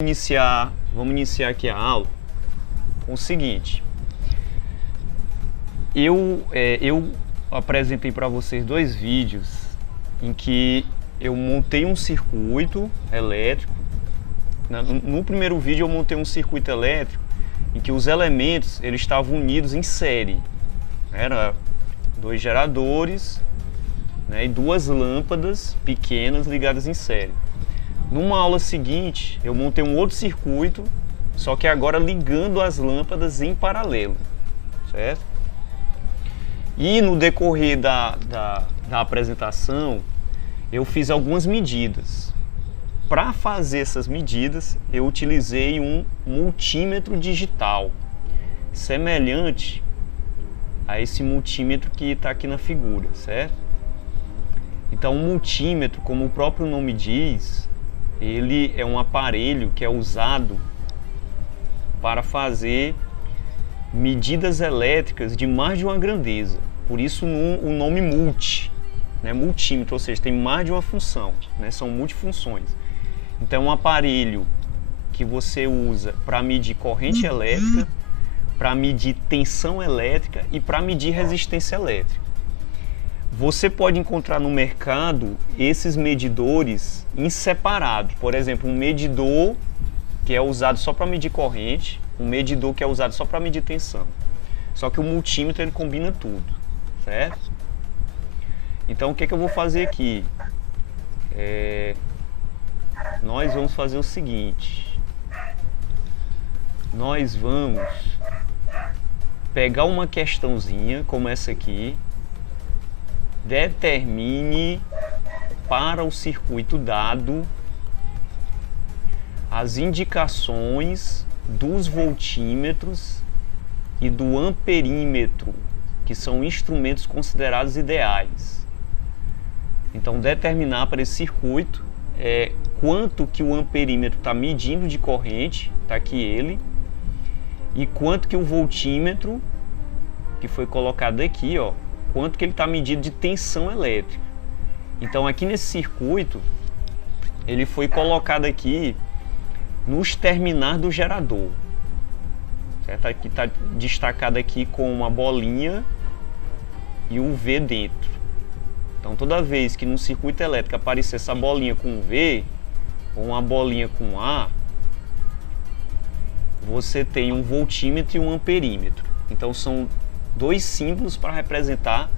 Vamos iniciar aqui a aula com o seguinte. Eu apresentei para vocês dois vídeos em que eu montei um circuito elétrico. No primeiro vídeo eu montei um circuito elétrico em que os elementos eles estavam unidos em série. Era dois geradores, né, e duas lâmpadas pequenas ligadas em série. Numa aula seguinte, eu montei um outro circuito, só que agora ligando as lâmpadas em paralelo, certo? E no decorrer da apresentação, eu fiz algumas medidas. Para fazer essas medidas, eu utilizei um multímetro digital, semelhante a esse multímetro que está aqui na figura, certo? Então, o multímetro, como o próprio nome diz, ele é um aparelho que é usado para fazer medidas elétricas de mais de uma grandeza. Por isso o nome multi, né? Multímetro, ou seja, tem mais de uma função, né? São multifunções. Então é um aparelho que você usa para medir corrente elétrica, para medir tensão elétrica e para medir resistência elétrica. Você pode encontrar no mercado esses medidores em separado. Por exemplo, um medidor que é usado só para medir corrente, um medidor que é usado só para medir tensão. Só que o multímetro ele combina tudo, certo? Então o que eu vou fazer aqui? Nós vamos fazer o seguinte. Nós vamos pegar uma questãozinha como essa aqui. Determine para o circuito dado as indicações dos voltímetros e do amperímetro, que são instrumentos considerados ideais. Então, determinar para esse circuito quanto que o amperímetro está medindo de corrente, está aqui ele, e quanto que o voltímetro, que foi colocado aqui, ó, quanto que ele está medindo de tensão elétrica. Então aqui nesse circuito ele foi colocado aqui nos terminais do gerador, certo? Aqui está destacado aqui com uma bolinha e o V dentro. Então toda vez que no circuito elétrico aparecer essa bolinha com V ou uma bolinha com A, você tem um voltímetro e um amperímetro. Então são dois símbolos para representar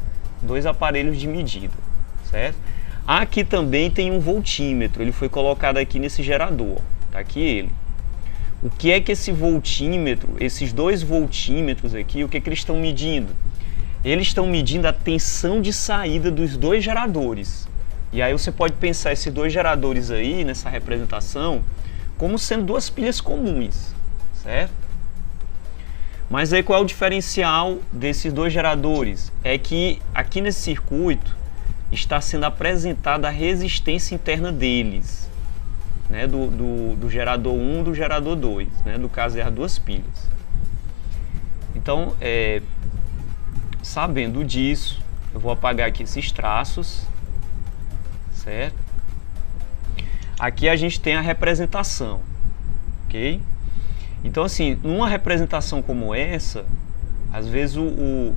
dois aparelhos de medida, certo? Aqui também tem um voltímetro, ele foi colocado aqui nesse gerador, tá aqui ele. O que é que esse voltímetro, esses dois voltímetros aqui, o que é que eles estão medindo? Eles estão medindo a tensão de saída dos dois geradores. E aí você pode pensar esses dois geradores aí, nessa representação, como sendo duas pilhas comuns, certo? Mas aí qual é o diferencial desses dois geradores? É que aqui nesse circuito está sendo apresentada a resistência interna deles, né? do gerador 1 e do gerador 2, né? No caso é as duas pilhas. Então, sabendo disso, eu vou apagar aqui esses traços, certo? Aqui a gente tem a representação, ok? Então, assim, numa representação como essa, às vezes o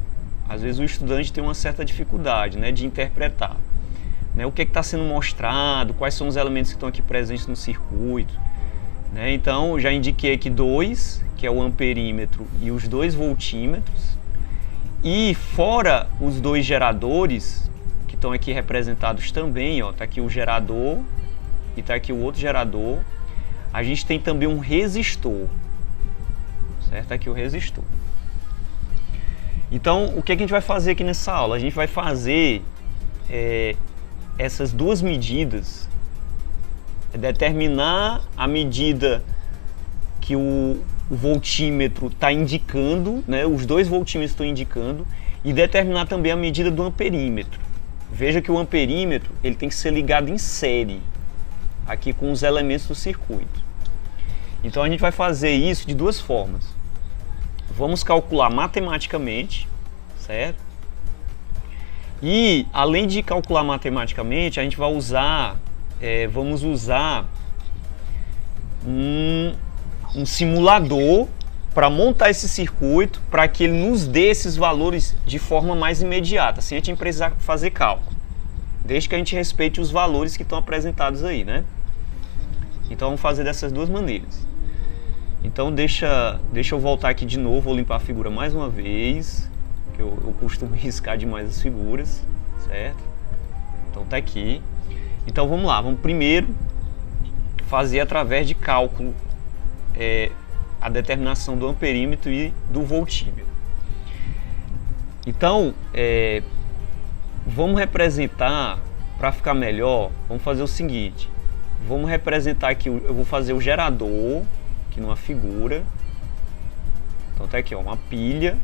estudante tem uma certa dificuldade, né, de interpretar, né, o que está sendo mostrado, quais são os elementos que estão aqui presentes no circuito, né? Então, já indiquei aqui dois, que é o amperímetro e os dois voltímetros, e fora os dois geradores, que estão aqui representados também, ó, tá aqui o gerador e tá aqui o outro gerador, a gente tem também um resistor. Certo? Aqui o resistor. Então, o que a gente vai fazer aqui nessa aula? A gente vai fazer essas duas medidas, determinar a medida que o voltímetro está indicando, né? Os dois voltímetros estão indicando, e determinar também a medida do amperímetro. Veja que o amperímetro ele tem que ser ligado em série, aqui com os elementos do circuito. Então a gente vai fazer isso de duas formas. Vamos calcular matematicamente, certo? E além de calcular matematicamente, a gente vai usar, vamos usar um simulador para montar esse circuito, para que ele nos dê esses valores de forma mais imediata, sem a gente precisar fazer cálculo, desde que a gente respeite os valores que estão apresentados aí, né? Então vamos fazer dessas duas maneiras. Então deixa eu voltar aqui de novo, vou limpar a figura mais uma vez, que eu costumo riscar demais as figuras, certo? Então tá aqui. Então vamos lá, vamos primeiro fazer através de cálculo a determinação do amperímetro e do voltímetro. Então, vamos representar, para ficar melhor, vamos fazer o seguinte. Vamos representar aqui, eu vou fazer o gerador, aqui numa figura. Então tá aqui, ó, uma pilha,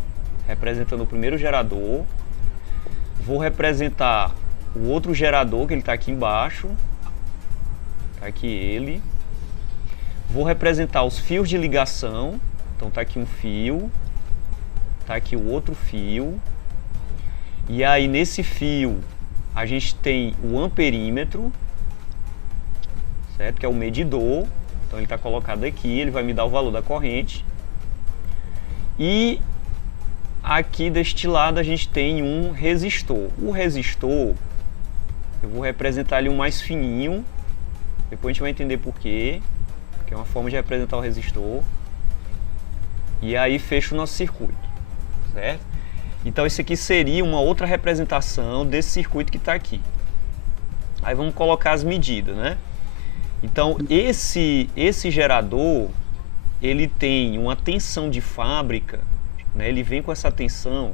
representando o primeiro gerador. Vou representar o outro gerador, que ele está aqui embaixo. Tá aqui ele. Vou representar os fios de ligação. Então tá aqui um fio. Tá aqui o outro fio. E aí nesse fio a gente tem o amperímetro, certo? Que é o medidor. Então ele está colocado aqui, ele vai me dar o valor da corrente. E aqui deste lado a gente tem um resistor. O resistor, eu vou representar ele um mais fininho. Depois a gente vai entender por quê. Que é uma forma de representar o resistor. E aí fecha o nosso circuito, certo? Então isso aqui seria uma outra representação desse circuito que está aqui. Aí vamos colocar as medidas, né? Então esse gerador, ele tem uma tensão de fábrica, né? Ele vem com essa tensão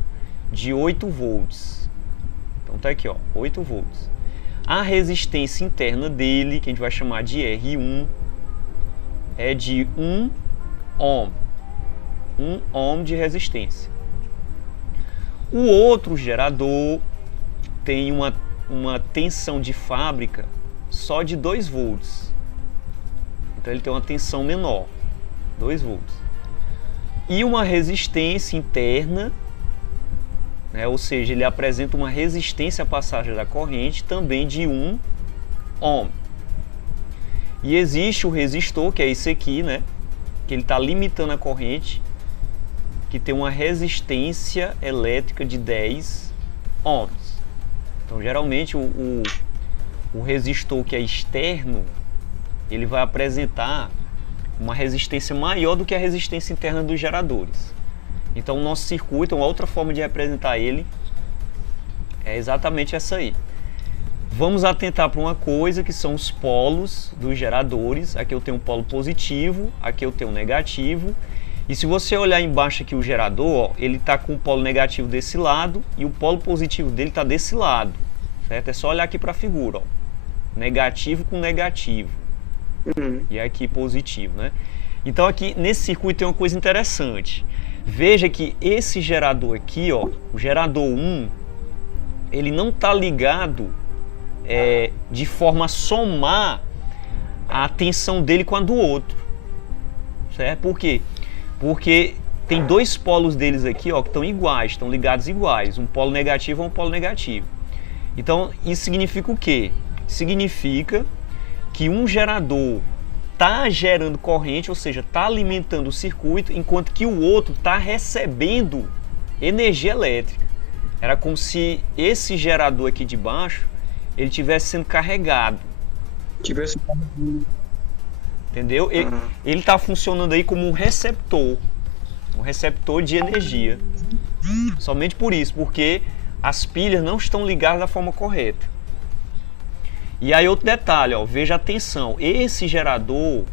de 8 volts. Então tá aqui, ó, 8 volts. A resistência interna dele, que a gente vai chamar de R1, é de 1 ohm. 1 ohm de resistência. O outro gerador tem uma tensão de fábrica só de 2 volts. Então ele tem uma tensão menor, 2 volts. E uma resistência interna, né, ou seja, ele apresenta uma resistência à passagem da corrente também de 1 ohm. E existe o resistor, que é esse aqui, né, que ele está limitando a corrente, que tem uma resistência elétrica de 10 ohms. Então geralmente o resistor que é externo, ele vai apresentar uma resistência maior do que a resistência interna dos geradores. Então o nosso circuito, uma outra forma de representar ele, é exatamente essa aí. Vamos atentar para uma coisa que são os polos dos geradores. Aqui eu tenho um polo positivo, aqui eu tenho um negativo. E se você olhar embaixo aqui o gerador, ó, ele está com o polo negativo desse lado e o polo positivo dele está desse lado, certo? É só olhar aqui para a figura, ó. Negativo com negativo. E aqui positivo, né? Então aqui nesse circuito tem uma coisa interessante. Veja que esse gerador aqui, ó, o gerador 1, ele não está ligado de forma a somar a tensão dele com a do outro, certo? Por quê? Porque tem dois polos deles aqui, ó, que estão iguais, estão ligados iguais, um polo negativo a um polo negativo. Então isso significa o quê? Significa que um gerador está gerando corrente, ou seja, está alimentando o circuito, enquanto que o outro está recebendo energia elétrica. Era como se esse gerador aqui de baixo ele estivesse sendo carregado. Entendeu? Ele está funcionando aí como um receptor de energia. Somente por isso, porque as pilhas não estão ligadas da forma correta. E aí outro detalhe, ó, veja a tensão. Esse gerador,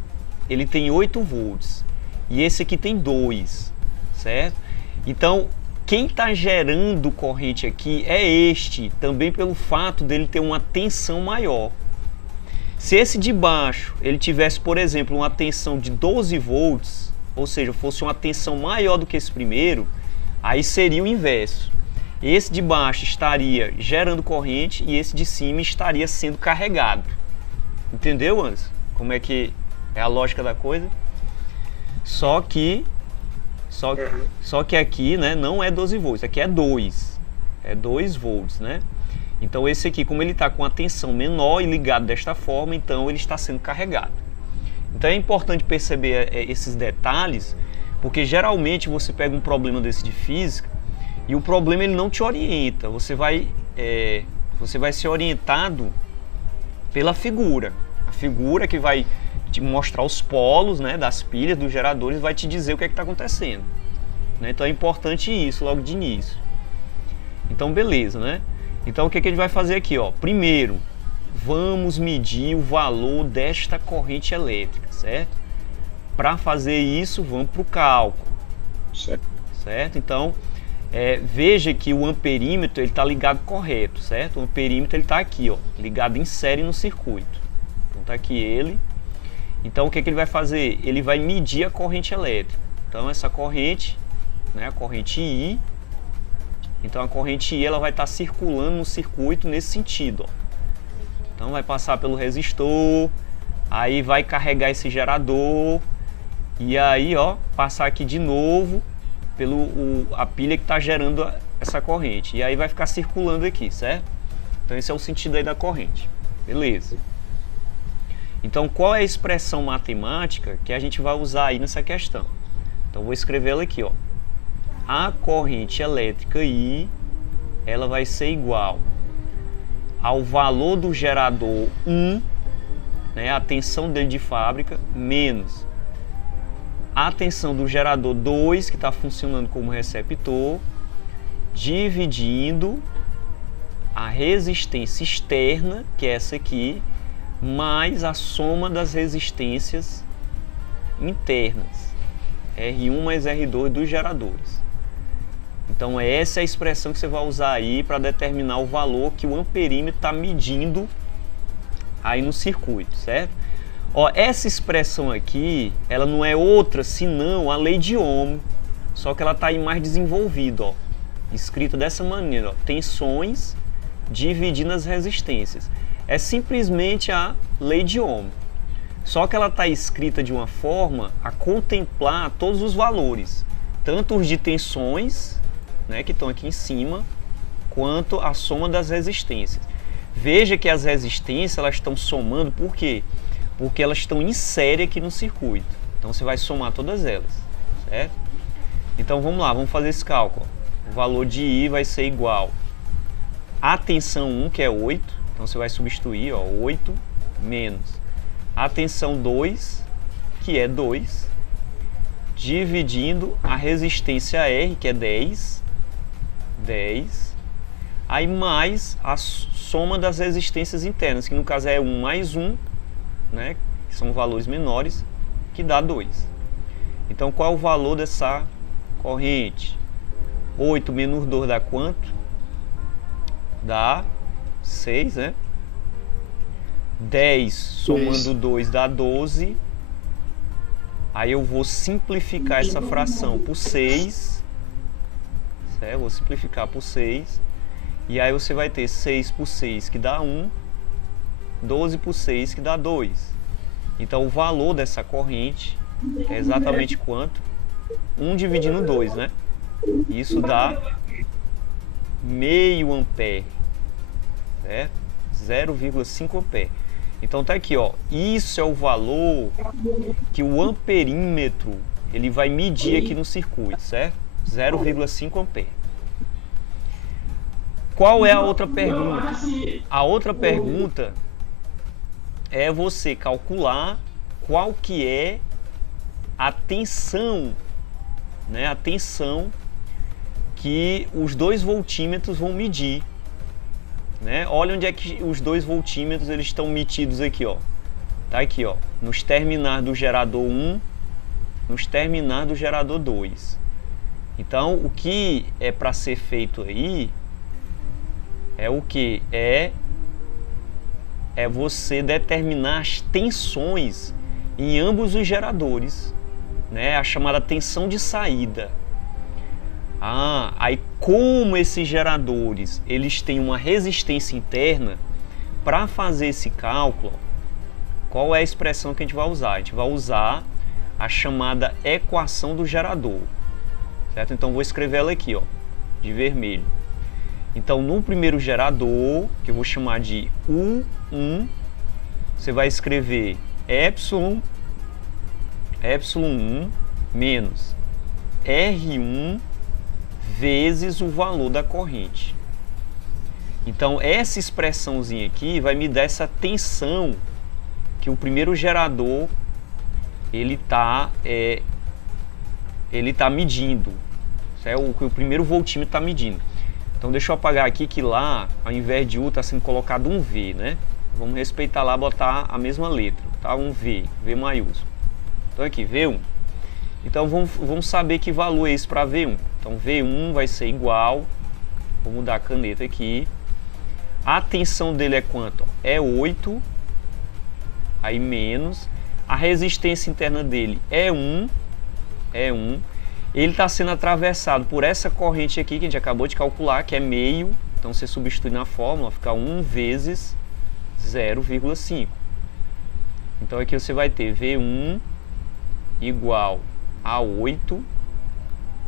ele tem 8 volts e esse aqui tem 2, certo? Então, quem está gerando corrente aqui é este, também pelo fato dele ter uma tensão maior. Se esse de baixo, ele tivesse, por exemplo, uma tensão de 12 volts, ou seja, fosse uma tensão maior do que esse primeiro, aí seria o inverso. Esse de baixo estaria gerando corrente e esse de cima estaria sendo carregado. Entendeu, Anderson? Como é que é a lógica da coisa? Só que aqui, né, não é 12 volts, aqui é 2. É 2 volts, né? Então esse aqui, como ele está com a tensão menor e ligado desta forma, então ele está sendo carregado. Então é importante perceber esses detalhes, porque geralmente você pega um problema desse de física e o problema ele não te orienta, você vai ser orientado pela figura. A figura que vai te mostrar os polos, né, das pilhas, dos geradores, vai te dizer o que é que está acontecendo. Né? Então é importante isso logo de início. Então beleza, né? Então o que é que a gente vai fazer aqui? Ó? Primeiro, vamos medir o valor desta corrente elétrica, certo? Para fazer isso, vamos para o cálculo. Certo? Então, veja que o amperímetro ele está ligado correto, certo? O amperímetro ele está aqui, ó, ligado em série no circuito. Então está aqui ele. Então o que é que ele vai fazer? Ele vai medir a corrente elétrica. Então essa corrente, né, a corrente I. Então a corrente I ela vai estar circulando no circuito nesse sentido, ó. Então vai passar pelo resistor, aí vai carregar esse gerador e aí, ó, passar aqui de novo a pilha que está gerando essa corrente. E aí vai ficar circulando aqui, certo? Então esse é o sentido aí da corrente. Beleza. Então qual é a expressão matemática que a gente vai usar aí nessa questão? Então vou escrever ela aqui, ó. A corrente elétrica I, ela vai ser igual ao valor do gerador 1, né, a tensão dele de fábrica, menos a tensão do gerador 2, que está funcionando como receptor, dividindo a resistência externa, que é essa aqui, mais a soma das resistências internas, R1 mais R2 dos geradores. Então essa é a expressão que você vai usar aí para determinar o valor que o amperímetro está medindo aí no circuito, certo? Ó, essa expressão aqui, ela não é outra senão a lei de Ohm, só que ela está aí mais desenvolvida, ó, escrita dessa maneira, ó, tensões dividindo as resistências. É simplesmente a lei de Ohm, só que ela está escrita de uma forma a contemplar todos os valores, tanto os de tensões, né, que estão aqui em cima, quanto a soma das resistências. Veja que as resistências elas estão somando, por quê? Porque elas estão em série aqui no circuito. Então você vai somar todas elas, certo? Então vamos lá, vamos fazer esse cálculo. O valor de I vai ser igual a tensão 1, que é 8. Então você vai substituir, ó, 8 menos a tensão 2, que é 2, dividindo a resistência R, que é 10, aí mais a soma das resistências internas, que no caso é 1 mais 1, né, que são valores menores, que dá 2. Então qual é o valor dessa corrente? 8 menos 2 dá quanto? Dá 6, né? 10 somando 2 dá 12. Aí eu vou simplificar essa fração por 6. Certo? Vou simplificar por 6. E aí você vai ter 6 por 6 que dá 1. 12 por 6 que dá 2. Então o valor dessa corrente é exatamente quanto? 1 dividindo 2, né? Isso dá meio ampere, certo? 0,5 ampere. Então tá aqui, ó. Isso é o valor que o amperímetro ele vai medir aqui no circuito, certo? 0,5 ampere. Qual é a outra pergunta? A outra pergunta é você calcular qual que é a tensão, né? A tensão que os 2 voltímetros vão medir, né? Olha onde é que os 2 voltímetros eles estão metidos aqui, ó. Tá aqui, ó, nos terminais do gerador 1, nos terminais do gerador 2. Então, o que é para ser feito aí é o que? É você determinar as tensões em ambos os geradores, né? A chamada tensão de saída. Aí como esses geradores eles têm uma resistência interna, para fazer esse cálculo, qual é a expressão que a gente vai usar? A gente vai usar a chamada equação do gerador, certo? Então vou escrever ela aqui, ó, de vermelho. Então no primeiro gerador, que eu vou chamar de U1, você vai escrever epsilon ε1 menos R1 vezes o valor da corrente. Então, essa expressãozinha aqui vai me dar essa tensão que o primeiro gerador ele tá medindo. Isso é o que o primeiro voltímetro está medindo. Então, deixa eu apagar aqui que lá, ao invés de U, está sendo colocado um V, né? Vamos respeitar lá, botar a mesma letra, tá? Um V, V maiúsculo. Então, aqui, V1. Então, vamos saber que valor é esse para V1. Então, V1 vai ser igual, vou mudar a caneta aqui. A tensão dele é quanto? É 8, aí menos. A resistência interna dele é 1, Ele está sendo atravessado por essa corrente aqui, que a gente acabou de calcular, que é meio. Então, você substitui na fórmula, fica 1 vezes 0,5. Então, aqui você vai ter V1 igual a 8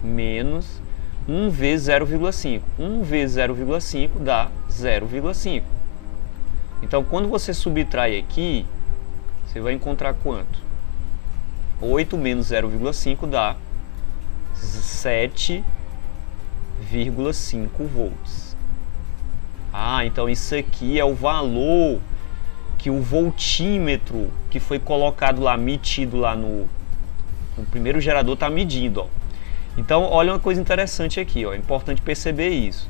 menos 1 vezes 0,5. 1 vezes 0,5 dá 0,5. Então, quando você subtrai aqui, você vai encontrar quanto? 8 menos 0,5 dá 7,5 volts. Ah, então isso aqui é o valor que o voltímetro que foi colocado lá, metido lá no primeiro gerador, está medindo, ó. Então, olha uma coisa interessante aqui, ó, é importante perceber isso.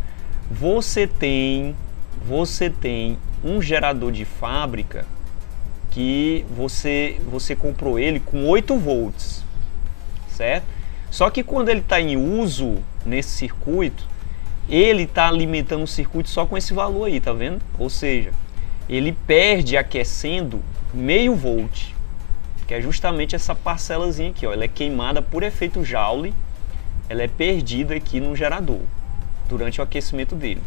Você tem um gerador de fábrica que você comprou ele com 8 volts, certo? Só que quando ele está em uso nesse circuito, ele está alimentando o circuito só com esse valor aí, tá vendo? Ou seja, ele perde aquecendo meio volt, que é justamente essa parcelazinha aqui, ó. Ela é queimada por efeito Joule, ela é perdida aqui no gerador durante o aquecimento dele.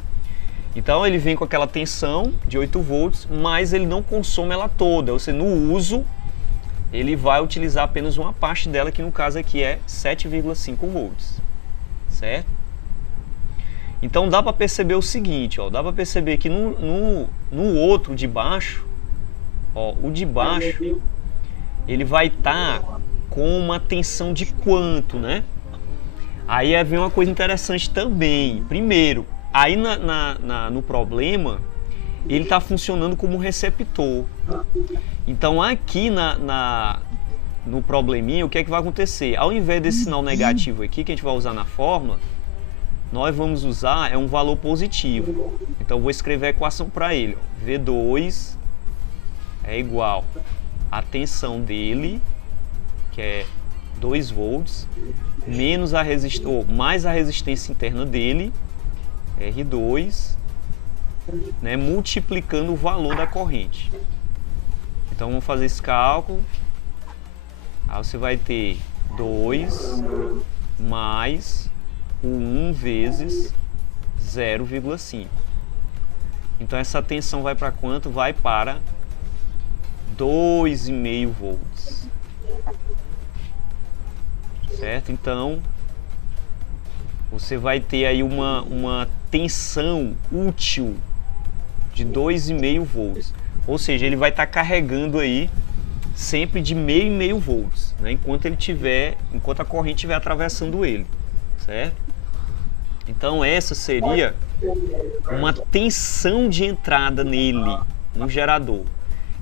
Então ele vem com aquela tensão de 8 volts, mas ele não consome ela toda. Ou seja, no uso ele vai utilizar apenas uma parte dela, que no caso aqui é 7,5 volts, certo? Então dá para perceber o seguinte, ó, dá para perceber que no outro de baixo, ó, o de baixo ele vai estar com uma tensão de quanto, né? Aí vem uma coisa interessante também. Primeiro, aí no problema, ele está funcionando como um receptor. Então aqui no probleminha, o que é que vai acontecer? Ao invés desse sinal negativo aqui, que a gente vai usar na fórmula, nós vamos usar um valor positivo. Então eu vou escrever a equação para ele, ó. V2 é igual a tensão dele, que é 2 volts, menos mais a resistência interna dele, R2, né, multiplicando o valor da corrente. Então vamos fazer esse cálculo. Aí você vai ter 2 mais o 1 vezes 0,5. Então essa tensão vai para quanto? Vai para 2,5 volts. Certo? Então você vai ter aí uma tensão útil de 2,5 volts. Ou seja, ele vai estar carregando aí sempre de meio volts, né? Enquanto a corrente estiver atravessando ele, certo? Então essa seria uma tensão de entrada nele, no gerador.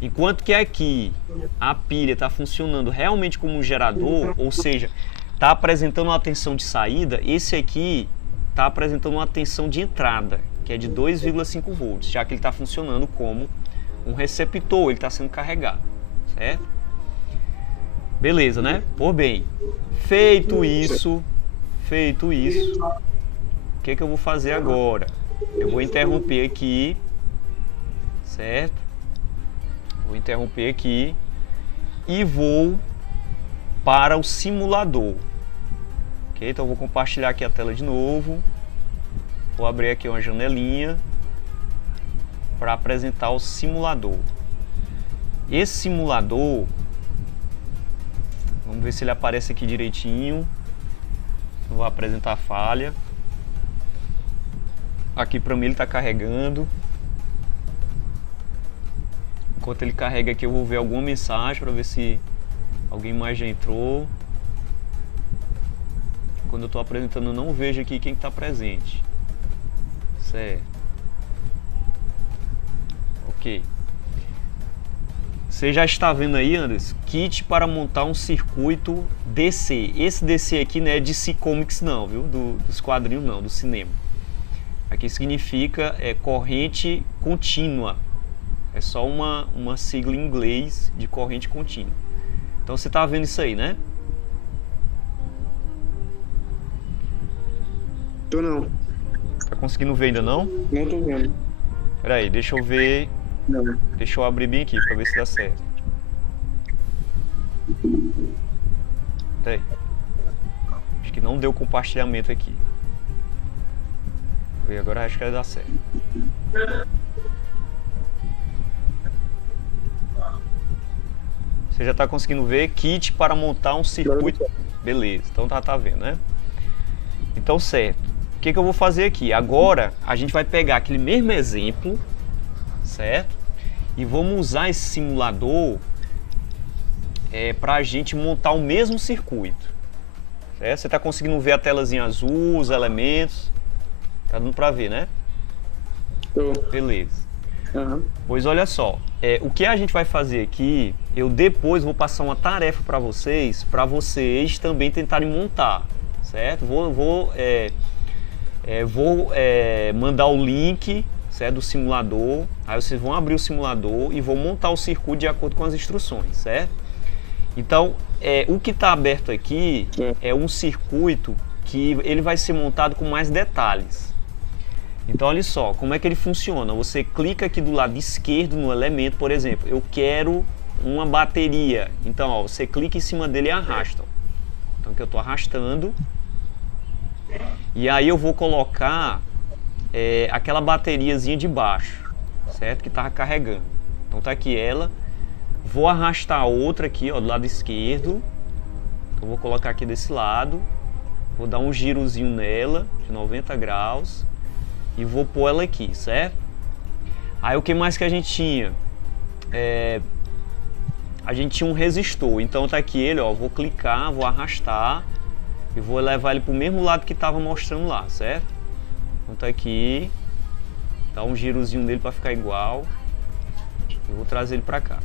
Enquanto que aqui a pilha está funcionando realmente como um gerador, ou seja, está apresentando uma tensão de saída, esse aqui está apresentando uma tensão de entrada, que é de 2,5 volts, já que ele está funcionando como um receptor, ele está sendo carregado, certo? Beleza, né? Por bem, feito isso, o que eu vou fazer agora? Eu vou interromper aqui, certo? Vou interromper aqui e vou para o simulador. Ok? Então eu vou compartilhar aqui a tela de novo. Vou abrir aqui uma janelinha para apresentar o simulador. Esse simulador, vamos ver se ele aparece aqui direitinho. Eu vou apresentar a falha. Aqui para mim ele está carregando. Enquanto ele carrega aqui eu vou ver alguma mensagem para ver se Alguém mais já entrou? Quando eu estou apresentando, eu não vejo aqui quem está presente. Certo. Ok. Você já está vendo aí, Anderson? Kit para montar um circuito DC. Esse DC aqui não é DC Comics não, viu? Dos quadrinhos não, do cinema. Aqui significa corrente contínua. É só uma sigla em inglês de corrente contínua. Então você está vendo isso aí, né? Tô não. Tá conseguindo ver ainda não? Não tô vendo. Pera aí, deixa eu ver. Não. Deixa eu abrir bem aqui para ver se dá certo. Pera aí. Acho que não deu compartilhamento aqui. E agora acho que vai dar certo. Você já está conseguindo ver? Kit para montar um circuito. Beleza, então tá vendo, né? Então, certo. O que eu vou fazer aqui? Agora, a gente vai pegar aquele mesmo exemplo, certo? E vamos usar esse simulador para a gente montar o mesmo circuito. Certo? Você está conseguindo ver a telazinha azul, os elementos? Tá dando para ver, né? Tô. Beleza. Uhum. Pois olha só, o que a gente vai fazer aqui, eu depois vou passar uma tarefa para vocês também tentarem montar, certo? Vou mandar o link, certo, do simulador, aí vocês vão abrir o simulador e vão montar o circuito de acordo com as instruções, certo? Então, o que está aberto aqui é um circuito que ele vai ser montado com mais detalhes. Então, olha só, como é que ele funciona. Você clica aqui do lado esquerdo no elemento, por exemplo, eu quero uma bateria. Então, ó, você clica em cima dele e arrasta. Então, aqui eu estou arrastando. E aí eu vou colocar aquela bateriazinha de baixo, certo? Que estava carregando. Então, tá aqui ela. Vou arrastar a outra aqui, ó, do lado esquerdo. Então, vou colocar aqui desse lado. Vou dar um girozinho nela, de 90 graus. E vou pôr ela aqui, certo? Aí o que mais que a gente tinha? A gente tinha um resistor. Então tá aqui ele, ó. Vou clicar, vou arrastar e vou levar ele pro mesmo lado que tava mostrando lá, certo? Então tá aqui. Dá um girozinho nele para ficar igual. E vou trazer ele para cá.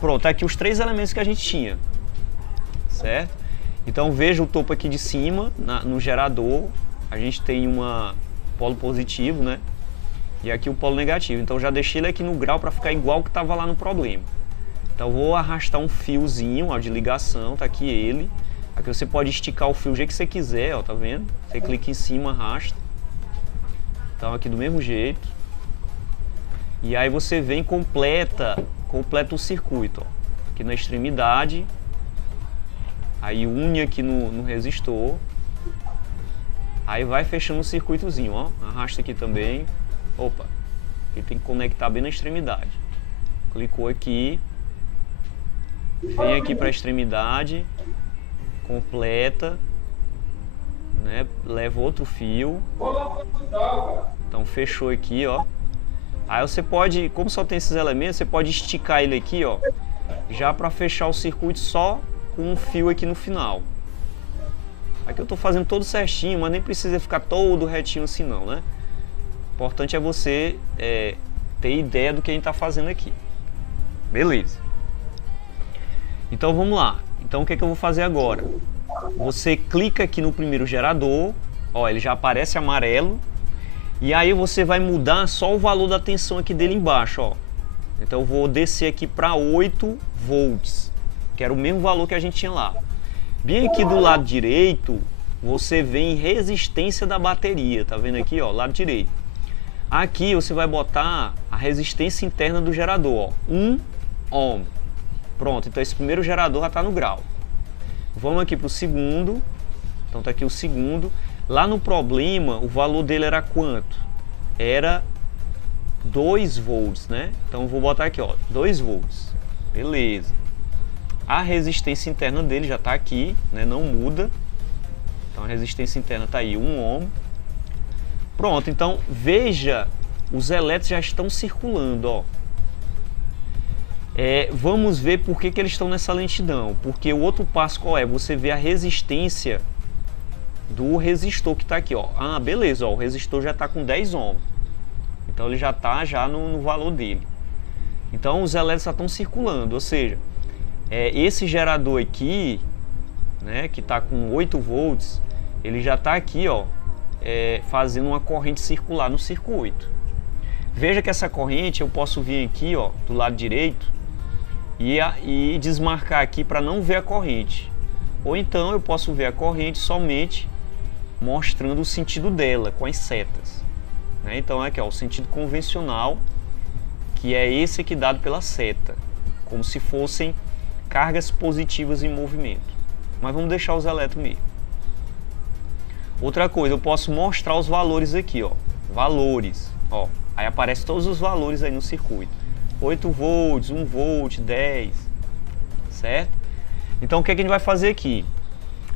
Pronto, tá aqui os três elementos que a gente tinha, certo? Então veja o topo aqui de cima, no gerador. A gente tem polo positivo, né? E aqui o polo negativo. Então já deixei ele aqui no grau para ficar igual que estava lá no problema. Então vou arrastar um fiozinho, ó, de ligação, tá aqui ele. Aqui você pode esticar o fio do jeito que você quiser, ó, tá vendo? Você clica em cima, arrasta. Então aqui do mesmo jeito. E aí você vem completa o circuito, ó. Aqui na extremidade. Aí une aqui no resistor. Aí vai fechando o circuitozinho, ó. Arrasta aqui também. Opa, aqui tem que conectar bem na extremidade. Clicou aqui. Vem aqui para a extremidade. Completa. Né? Leva outro fio. Então fechou aqui, ó. Aí você pode, como só tem esses elementos, você pode esticar ele aqui, ó. Já para fechar o circuito só com um fio aqui no final. Aqui eu estou fazendo todo certinho, mas nem precisa ficar todo retinho assim não, né? O importante é você ter ideia do que a gente está fazendo aqui. Beleza. Então vamos lá. Então o que eu vou fazer agora? Você clica aqui no primeiro gerador, ó, ele já aparece amarelo. E aí você vai mudar só o valor da tensão aqui dele embaixo, ó. Então eu vou descer aqui para 8 volts, que era o mesmo valor que a gente tinha lá. Bem aqui do lado direito, você vê em resistência da bateria, tá vendo aqui, ó, lado direito. Aqui você vai botar a resistência interna do gerador, ó, 1 ohm. Pronto, então esse primeiro gerador já está no grau. Vamos aqui para o segundo, então tá aqui o segundo. Lá no problema, o valor dele era quanto? Era 2 volts, né? Então eu vou botar aqui, ó, 2 volts. Beleza. A resistência interna dele já está aqui, né? Não muda. Então a resistência interna está aí, 1 ohm. Pronto, então veja, os elétrons já estão circulando, ó. Vamos ver por que eles estão nessa lentidão. Porque o outro passo qual é? Você vê a resistência do resistor que está aqui, ó. Ah, beleza, ó, o resistor já está com 10 ohms. Então ele já está no valor dele. Então os elétrons estão circulando, ou seja, esse gerador aqui, né, que está com 8 volts, ele já está aqui, ó, fazendo uma corrente circular no circuito. Veja que essa corrente eu posso vir aqui, ó, do lado direito e desmarcar aqui para não ver a corrente. Ou então eu posso ver a corrente somente mostrando o sentido dela com as setas, né? Então aqui, ó, o sentido convencional, que é esse aqui dado pela seta, como se fossem cargas positivas em movimento. Mas vamos deixar os elétrons mesmo. Outra coisa, eu posso mostrar os valores aqui, ó, valores, ó, aí aparecem todos os valores aí no circuito. 8 volts, 1 volt, 10, certo? Então o que a gente vai fazer aqui?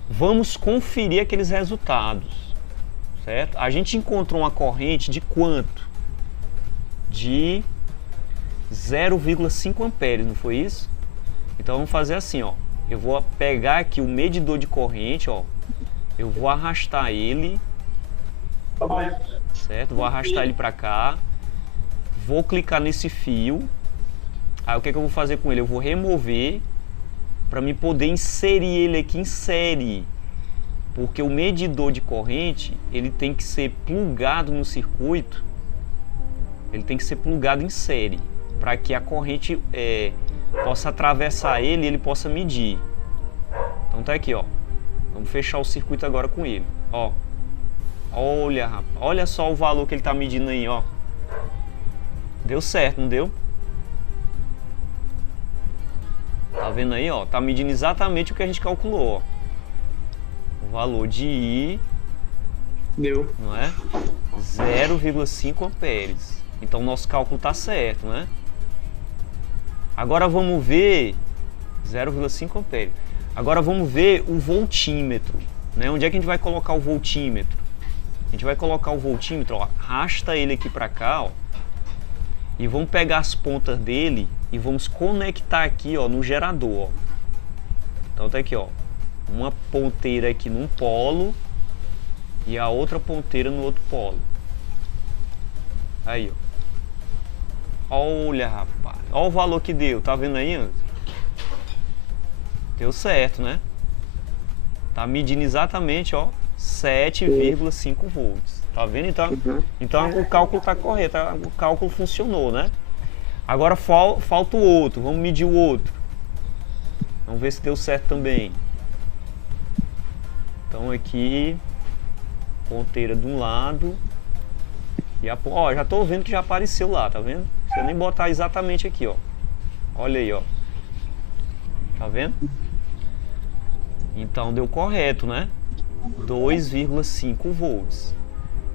Vamos conferir aqueles resultados, certo? A gente encontrou uma corrente de quanto? De 0,5 amperes, não foi isso? Então vamos fazer assim, ó. Eu vou pegar aqui o medidor de corrente, ó. Eu vou arrastar ele, certo? Vou arrastar ele para cá. Vou clicar nesse fio. Aí o que eu vou fazer com ele? Eu vou remover para me poder inserir ele aqui em série, porque o medidor de corrente ele tem que ser plugado no circuito, ele tem que ser plugado em série para que a corrente possa atravessar ele e ele possa medir. Então tá aqui, ó. Vamos fechar o circuito agora com ele, ó. Olha, rapaz, olha só o valor que ele tá medindo aí, ó. Deu certo, não deu? Tá vendo aí, ó? Tá medindo exatamente o que a gente calculou, ó. O valor de I, Deu. não é? 0,5 amperes. Então nosso cálculo tá certo, né? Agora vamos ver 0,5 amperes. Agora vamos ver o voltímetro, né? Onde é que a gente vai colocar o voltímetro? A gente vai colocar o voltímetro, ó, arrasta ele aqui para cá, ó. E vamos pegar as pontas dele e vamos conectar aqui, ó, no gerador, ó. Então tá aqui, ó, uma ponteira aqui num polo e a outra ponteira no outro polo. Aí, ó. Olha, rapaz, olha o valor que deu, tá vendo aí, Anderson? Deu certo, né? Tá medindo exatamente, ó, 7,5 volts. Tá vendo? Então o cálculo tá correto, o cálculo funcionou, né? Agora falta o outro, vamos medir o outro. Vamos ver se deu certo também. Então aqui, ponteira de um lado. E ó, já tô vendo que já apareceu lá, tá vendo? Se eu nem botar exatamente aqui, ó. Olha aí, ó. Tá vendo? Então deu correto, né? 2,5 volts.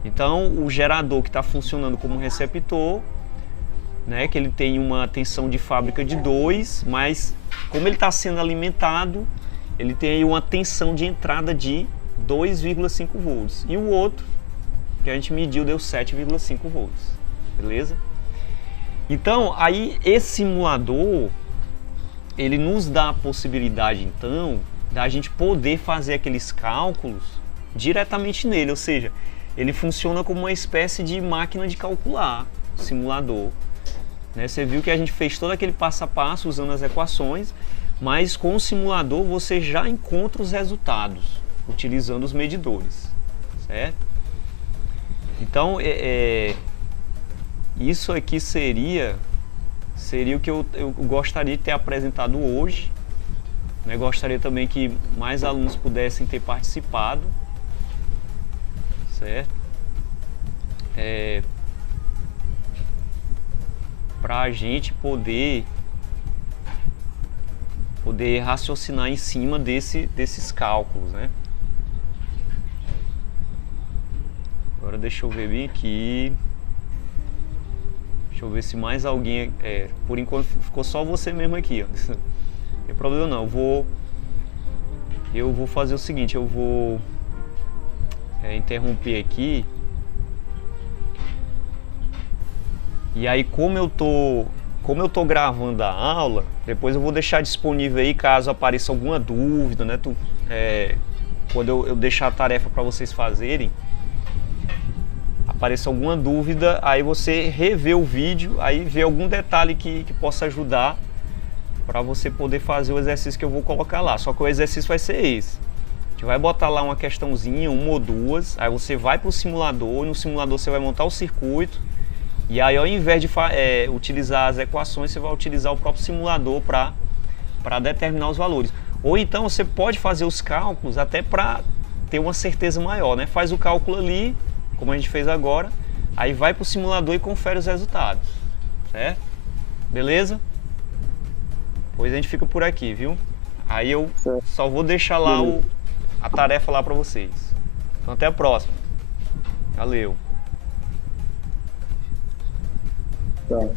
Então o gerador que está funcionando como receptor, né, que ele tem uma tensão de fábrica de 2, mas como ele está sendo alimentado, ele tem aí uma tensão de entrada de 2,5 volts. E o outro, que a gente mediu, deu 7,5 volts. Beleza? Então, aí esse simulador, ele nos dá a possibilidade, então, da gente poder fazer aqueles cálculos diretamente nele, ou seja, ele funciona como uma espécie de máquina de calcular, simulador, né? Você viu que a gente fez todo aquele passo a passo usando as equações, mas com o simulador você já encontra os resultados utilizando os medidores, certo? Então, isso aqui seria o que eu gostaria de ter apresentado hoje, né? Gostaria também que mais alunos pudessem ter participado, certo? Para a gente poder raciocinar em cima desses cálculos, né? Agora deixa eu ver bem aqui. Deixa eu ver se mais alguém... por enquanto ficou só você mesmo aqui, ó. Não tem problema não. Eu vou fazer o seguinte, eu vou interromper aqui. E aí, como eu tô como eu tô gravando a aula, depois eu vou deixar disponível aí caso apareça alguma dúvida, né? Quando eu deixar a tarefa para vocês fazerem, apareça alguma dúvida, aí você revê o vídeo, aí vê algum detalhe que possa ajudar para você poder fazer o exercício que eu vou colocar lá. Só que o exercício vai ser esse. A gente vai botar lá uma questãozinha, uma ou duas, aí você vai para o simulador, e no simulador você vai montar o circuito, e aí ao invés de utilizar as equações, você vai utilizar o próprio simulador para determinar os valores. Ou então você pode fazer os cálculos até para ter uma certeza maior, né? Faz o cálculo ali, como a gente fez agora, aí vai para o simulador e confere os resultados, certo? Beleza? Pois a gente fica por aqui, viu? Aí eu só vou deixar lá a tarefa lá para vocês. Então até a próxima. Valeu. Tá.